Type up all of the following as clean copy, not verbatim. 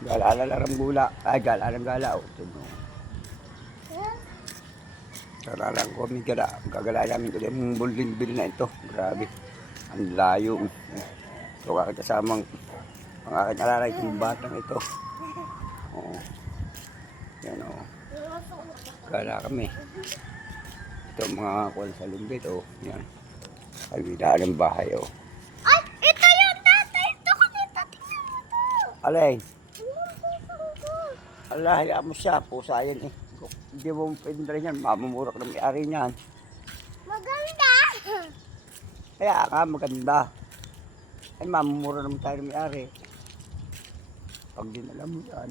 Gala na lang gula. Ay, gala ng gala. O, ito mo. Gala lang ko kami gala. Gagala namin ko yung building bill na ito. Grabe. Ang layo. Ito aking kasamang ang aking alaray kong batang ito. Oo. Yan o. Gala kami. Ito mga kuwan sa lumbit o. Yan. Ay, bidaan ng bahay o. Ay, ito yung tatay. Ito ko dito. Tingnan mo to. Alay. Ito. Allah, hayaan mo siya. Pusa yan eh. Hindi mo pwede rin yan. Mamumurak ng may-ari niyan. Maganda. Kaya nga maganda. Ay mamumura naman tayo ng may-ari. Pag dinala mo yan,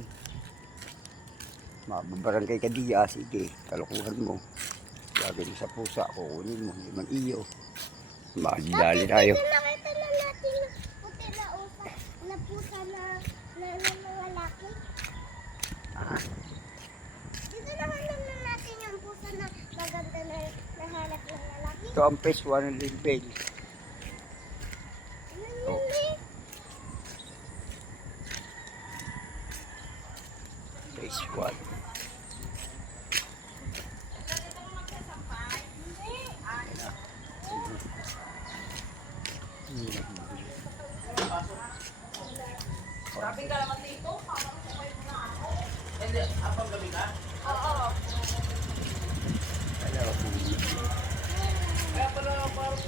mababarangay ka diya. Sige, kalukuhan mo. Lagay mo sa pusa. Kukunin mo. Hindi man iyo. Madali tayo. Dito nakita na natin yung puti na usa na pusa na lalaki. Ah, Dito nakita na natin yung pusa na maganda na nahanap ng lalaki. ito ang phase 1 ng limbing. Ano yun eh? Phase 1. Sabi ka naman dito, parang kumay mo na ako. Hindi, abang gabi ka? Oo. Kaya pala parang...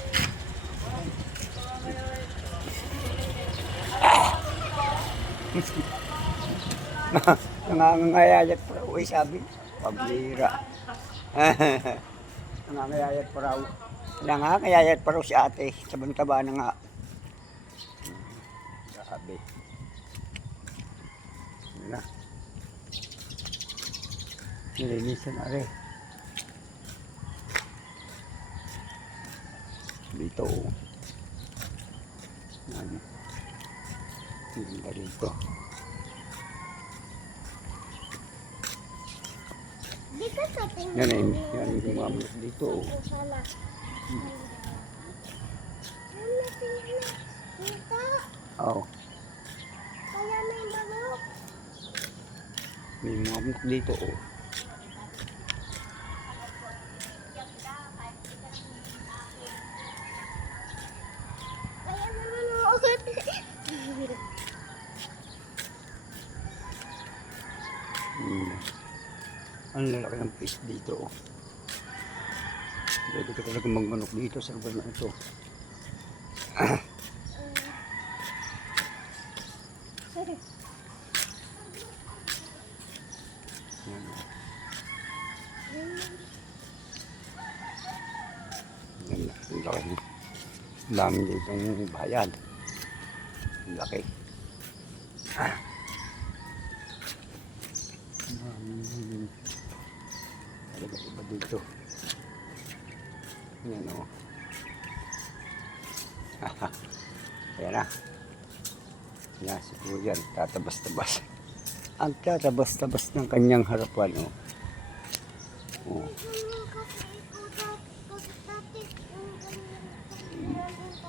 Nangangayayat pa raw. Uy, sabi. Pabira. Nangangayayat pa raw. Nangangayayat pa raw si ate. Sabang-taba na nga. Sabi. Yun na. Nilinisan na rin. Dito. Yan. Hindi ba dito? Di ka sa tingin. Yan eh. Yan yung gumamit dito. Pusa na. Ano na tingin na? Dito. Oh. Kaya may manok. May gumamit dito. Oh. Kaya naman manok. Ang lalaki ng fish dito. Oh. Pwede ka talaga magmanok dito sa lugar na ito. Yan, oh. Yan, ang laki. Ang dami dito ng bayan. Ang laki. Talaga iba dito. Yan o. Ayan na. Yan, siguro yan. Tatabas-tabas. Ang tatabas-tabas ng kanyang harapan o. Oh.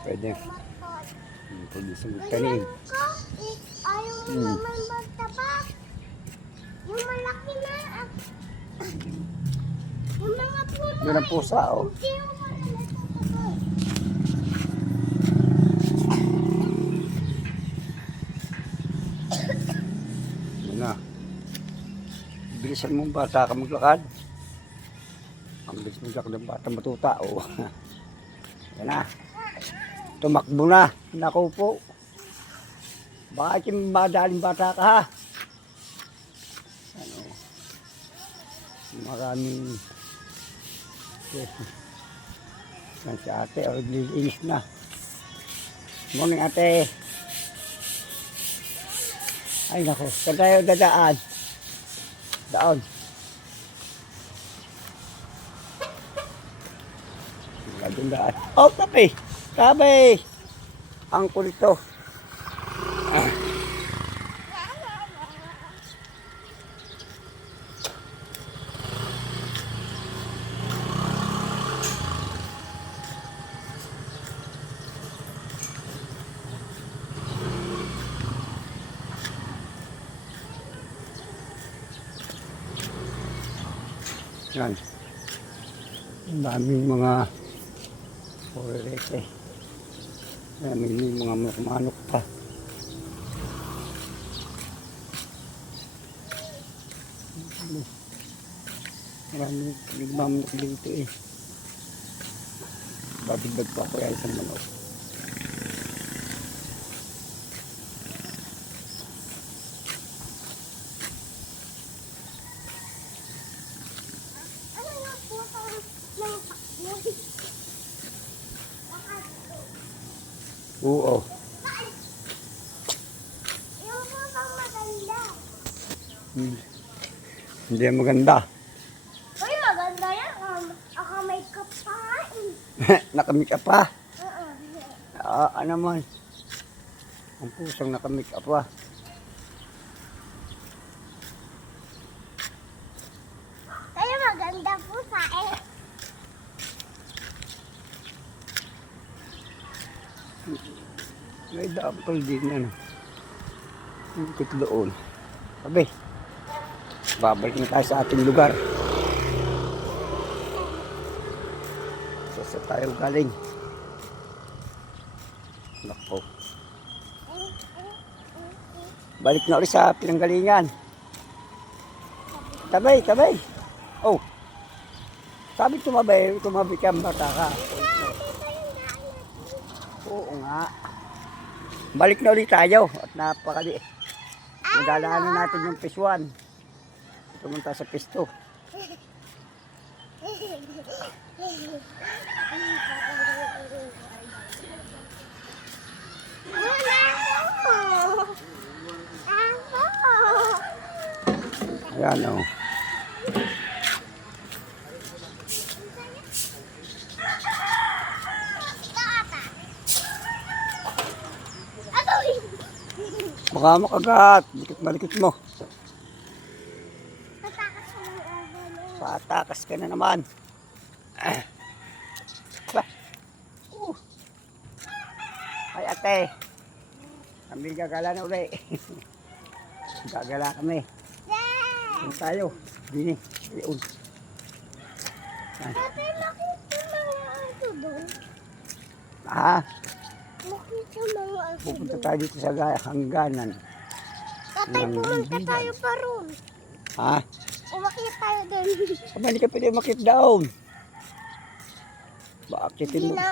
Pwede. Pwede sa magtanim. Ayaw mo naman magtabak. Yung malaki na. Yung mga puno. Yan ang pusa o. Hindi yung malaki na. Yan na. Bilisan mong bata ka maglakad. Ang bilis maglakad ng bata matuta o. Yan na. Tumakbo na. Naku po. Baka yung madaling bata ka ha. Ano. Maraming. Yan si ate. O, lilis na. Morning ate. Ay naku. Saan tayo dadaan? Daon. Daan. Oh, tabi. Tabi. Ang kulito. Yan. Ang daming mga orete. Yan, may mga manok pa. Maraming nagmamanok dito eh. Babigdag pa ako yan sa manok. Ano nga po ng pakboy? Oo. Yung po pang maganda. Hindi maganda. Uy, maganda yan. Ako may kapain. Nakamake up pa. Oo. Ano man. Ang pusang nakamake up pa. Kaya maganda po sa eh. May dampal din ano. Ikot doon. Sabi. Babalik na tayo sa ating lugar. Sa tayo galing. Nako. Balik na ulit sa pinanggalingan. Tabay, tabay. Oh. Sabi tumabay, tumabi ka bata ka. Oo nga. Balik na ulit tayo at napakali. Naglalaanan natin yung P1. Pumunta sa P2. Wala po. Ako. Ayan o. Oh. Baka makagat. Dikit-malikit mo. Tatakas ko ng ano. Patakas ka na naman. Bah. Ay ate. Kami gagala na uli. Gagala kami. Doon tayo. Dini. Ayun. Tatay, makita mga aso doon. Ah, Makita mga aso pupunta doon. tayo dito sa hangganan. Tatay, pumunta tayo pa roon. Ha? Umakit tayo doon. Aba, hindi ka pwede makit down. Bakit Hindi mo? na